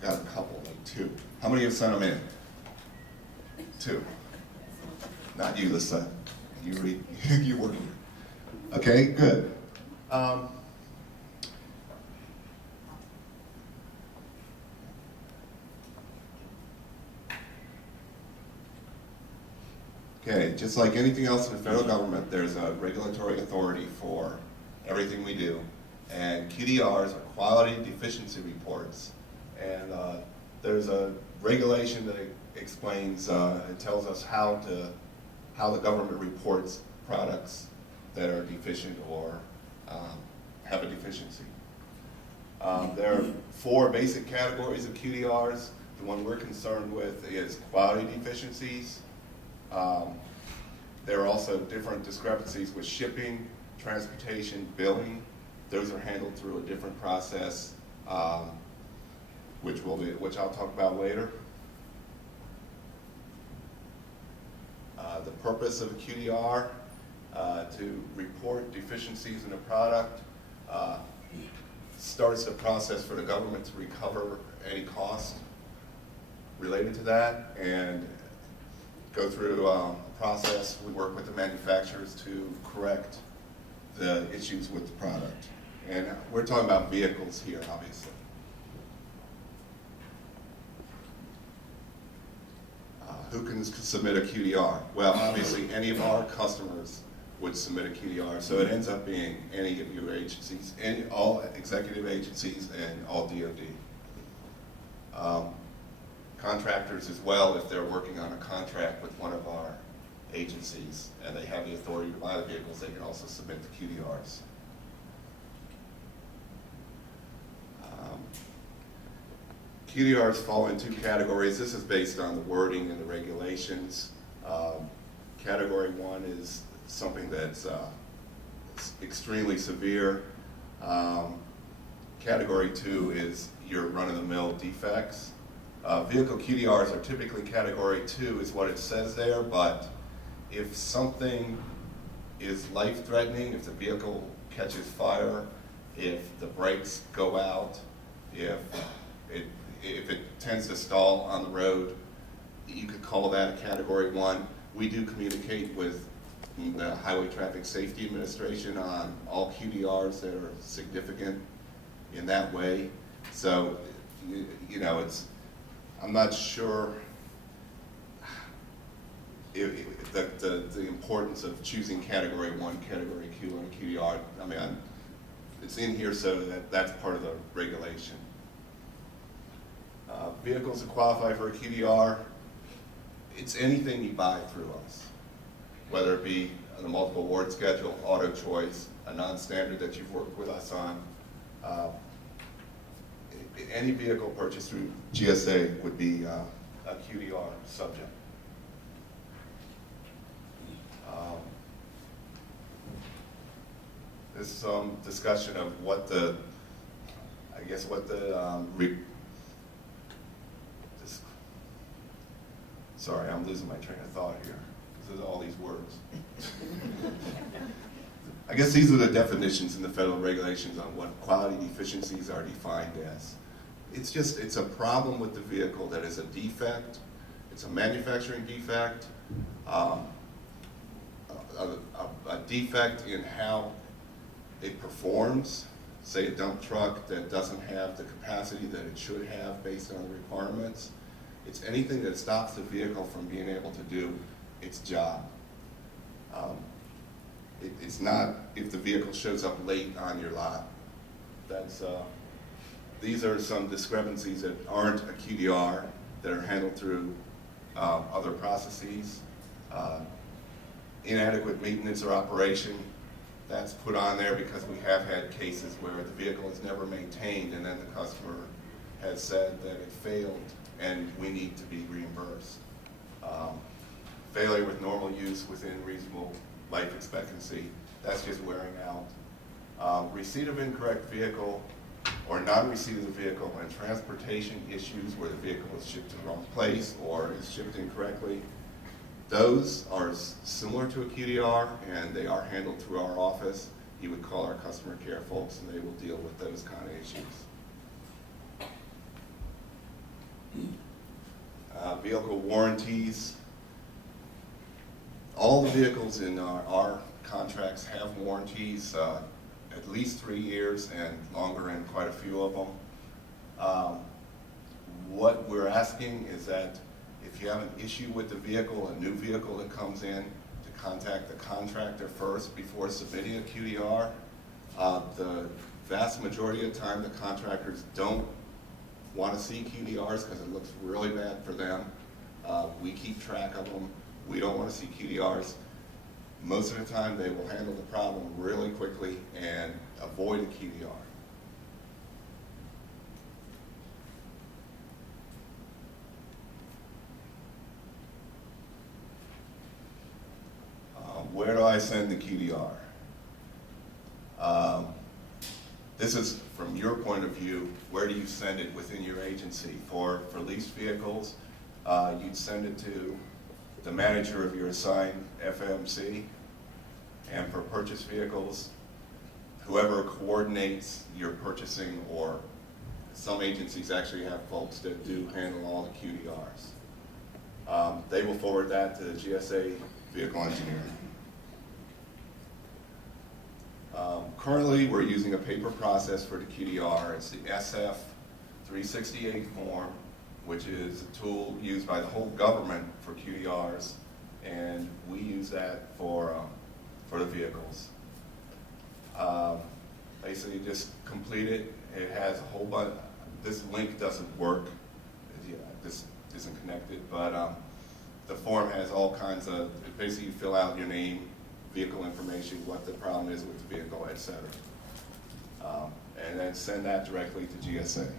got a couple, like two. How many have sent them in? Two. Not you, Lisa. You read, you work here. Okay, good. Okay, just like anything else in the federal government, there's a regulatory authority for everything we do. And QDRs are quality deficiency reports. And there's a regulation that explains, it tells us how the government reports products that are deficient or have a deficiency. There are four basic categories of QDRs. The one we're concerned with is quality deficiencies. There are also different discrepancies with shipping, transportation, billing. Those are handled through a different process, which I'll talk about later. The purpose of a QDR, to report deficiencies in a product, starts the process for the government to recover any cost related to that, and go through a process. We work with the manufacturers to correct the issues with the product. And we're talking about vehicles here, obviously. Who can submit a QDR? Well, obviously, any of our customers would submit a QDR, so it ends up being any of your agencies, all executive agencies and all DoD. Contractors as well, if they're working on a contract with one of our agencies and they have the authority to buy the vehicles, they can also submit the QDRs. QDRs fall in two categories. This is based on the wording and the regulations. Category one is something that's extremely severe. Category two is your run-of-the-mill defects. Vehicle QDRs are typically category two is what it says there, but if something is life-threatening, if the vehicle catches fire, if the brakes go out, if it tends to stall on the road, you could call that a category one. We do communicate with the Highway Traffic Safety Administration on all QDRs that are significant in that way. So, you know, I'm not sure if the importance of choosing category one, category Q, and QDR. I mean, it's in here so that's part of the regulation. Vehicles that qualify for a QDR, it's anything you buy through us, whether it be the multiple award schedule, auto choice, a non-standard that you've worked with us on. Any vehicle purchased through GSA would be a QDR subject. There's some discussion of sorry, I'm losing my train of thought here. This is all these words. I guess these are the definitions in the federal regulations on what quality deficiencies are defined as. It's a problem with the vehicle that is a defect. It's a manufacturing defect, a defect in how it performs. Say a dump truck that doesn't have the capacity that it should have based on the requirements. It's anything that stops the vehicle from being able to do its job. It's not if the vehicle shows up late on your lot. These are some discrepancies that aren't a QDR, that are handled through other processes. Inadequate maintenance or operation, that's put on there because we have had cases where the vehicle is never maintained and then the customer has said that it failed and we need to be reimbursed. Failure with normal use within reasonable life expectancy, that's just wearing out. Receipt of incorrect vehicle or non-receipt of the vehicle and transportation issues where the vehicle is shipped to the wrong place or is shipped incorrectly. Those are similar to a QDR and they are handled through our office. You would call our customer care folks and they will deal with those kind of issues. Vehicle warranties. All the vehicles in our contracts have warranties, at least 3 years and longer in quite a few of them. What we're asking is that if you have an issue with the vehicle, a new vehicle that comes in, to contact the contractor first before submitting a QDR. The vast majority of the time, the contractors don't want to see QDRs because it looks really bad for them. We keep track of them. We don't want to see QDRs. Most of the time, they will handle the problem really quickly and avoid a QDR. Where do I send the QDR? This is from your point of view, where do you send it within your agency? For leased vehicles, you'd send it to the manager of your assigned FMC, and for purchase vehicles, whoever coordinates your purchasing, or some agencies actually have folks that do handle all the QDRs. They will forward that to the GSA vehicle engineer. Currently, we're using a paper process for the QDR. It's the SF-368 form, which is a tool used by the whole government for QDRs, and we use that for the vehicles. Basically, just complete it. It has a whole bunch. This link doesn't work. This isn't connected, but the form has all kinds of. Basically, you fill out your name, vehicle information, what the problem is with the vehicle, etc. And then send that directly to GSA.